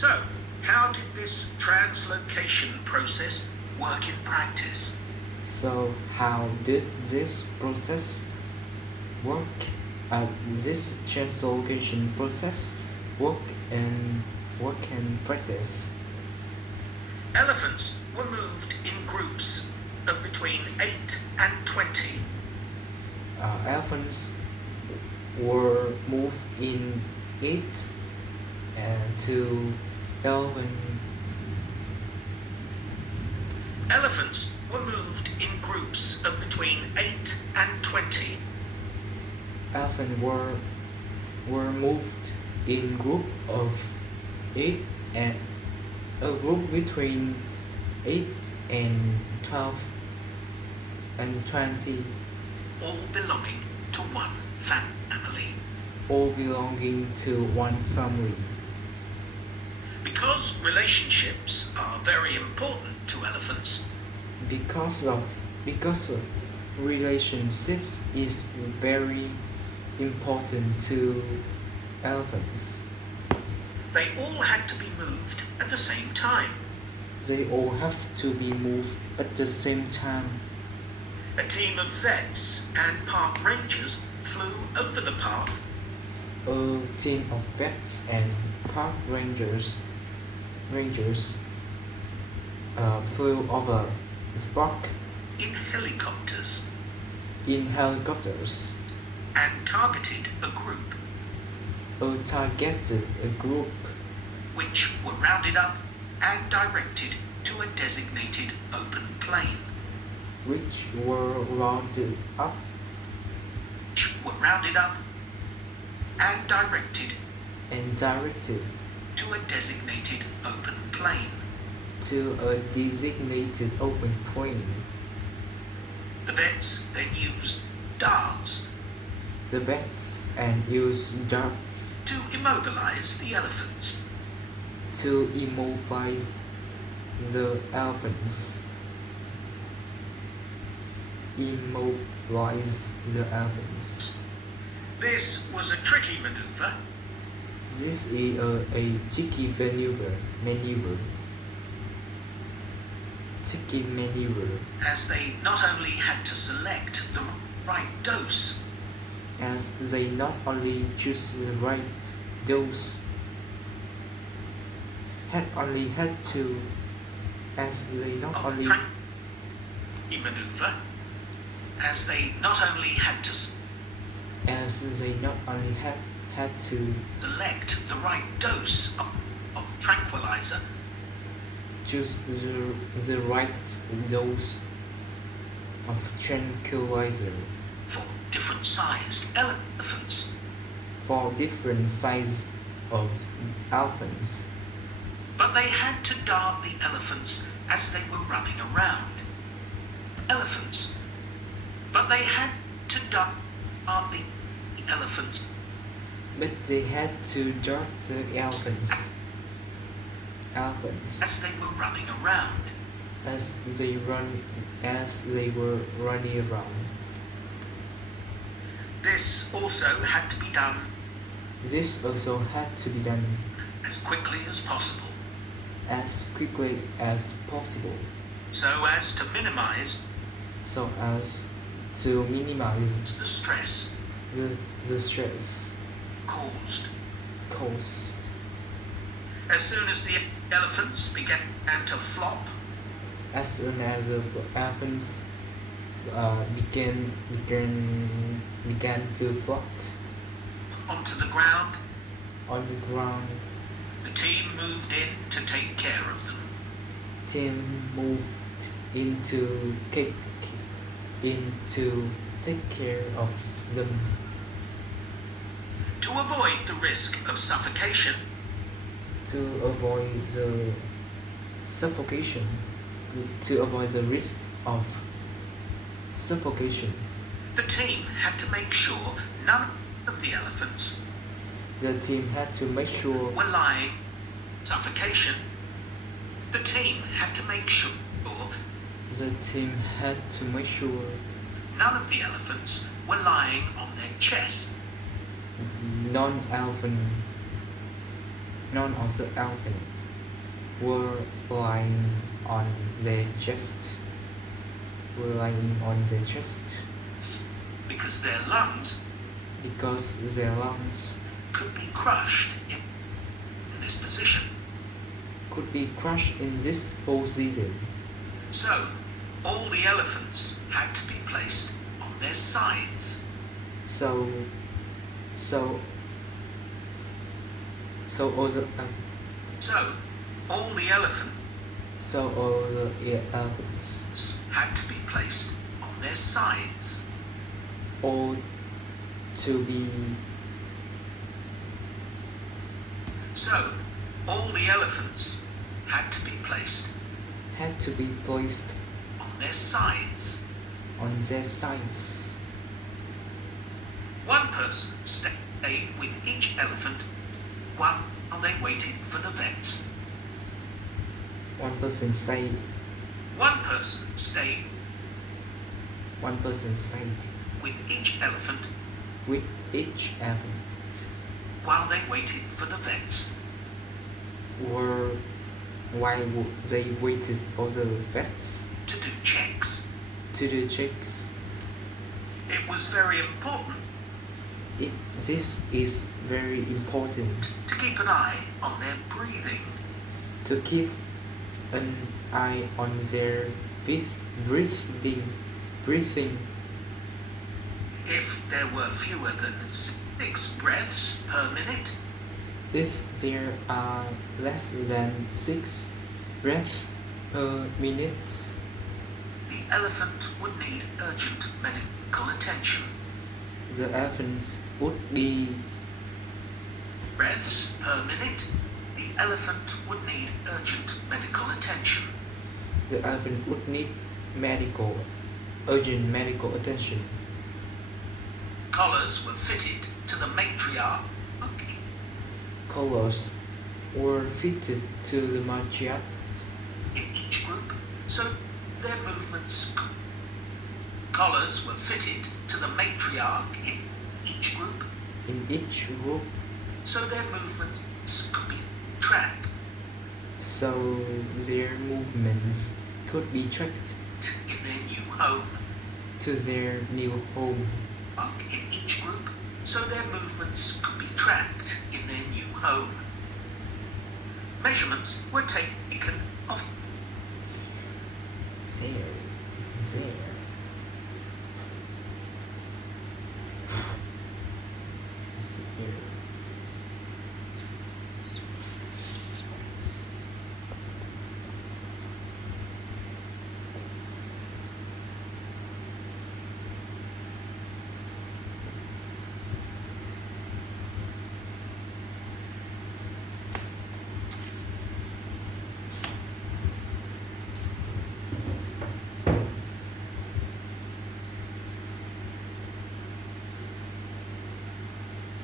So, how did this translocation process work in practice? So how did this process work? This translocation process work in practice? Elephants were moved in groups of between 8 and 20. Elephants were moved in 8 to 11. Elephants were moved in groups of between 8 and 20. Elephants were moved in group of 8 and a group between 8 and 12 and 20, all belonging to one family. all belonging to one family. Because relationships are very important to elephants, Because relationships is very important to elephants. they all had to be moved at the same time. They all have to be moved at the same time. A team of vets and park rangers flew over the park. A team of vets and park rangers flew over the park In helicopters in helicopters. and targeted a group Targeted a group which were rounded up and directed to a designated open plain. which were rounded up And directed and directed to a designated open plain. to a designated open plain. The vets then used darts The vets and used darts to immobilize the elephants. to immobilize the elephants. Immobilize the elephants. This was a tricky maneuver. This is a tricky maneuver. Tricky maneuver, As they not only had to select the right dose, as they not only choose the right dose, as they not of only maneuver, as they not only had to had to select the right dose of tranquilizer choose the right dose of tranquilizer for different sized elephants. for different size of elephants. But they had to dart the elephants as they were running around. But they had to dart the elephants But they had to dart the elephants as they were running around. as they were running around. This also had to be done This also had to be done as quickly as possible, as quickly as possible, so as to minimize the stress stress caused. caused. As soon as the elephants began to flop, As soon as the elephants began to float onto the ground, on the ground, the team moved in to take care of them. Tim moved in to take care of them To avoid the risk of suffocation, to avoid the suffocation, to avoid the risk of suffocation. the team had to make sure none of the elephants The team had to make sure were lying suffocation. The team had to make sure none of the elephants were lying on their chest. non-elephant None of the elephants were lying on their chest. Because their lungs could be crushed in this position. So, all the elephants had to be placed on their sides. So all the All the elephants had to be placed on their sides. all to be So, all the elephants had to be placed on their sides. on their sides. One person stayed with each elephant while they waited for the vets. One person stayed One person stayed with each elephant with each elephant while they waited for the vets. while they waited for the vets To do checks. to do checks. It was very important This is very important to keep an eye on their breathing. to keep an eye on their breathing. If there were fewer than 6 breaths per minute, If there are less than 6 breaths per minute, the elephant would need urgent medical attention. the elephants would be Breaths per minute, the elephant would need urgent medical attention. the elephant would need urgent medical attention. Collars were fitted to the matriarch Collars were fitted to the matriarch in each group, so their movements. Collars were fitted to the matriarch in each group, so their movements could be tracked so their movements could be tracked in their new home. to their new home. In each group, so their movements could be tracked in their new home. Measurements were taken of There.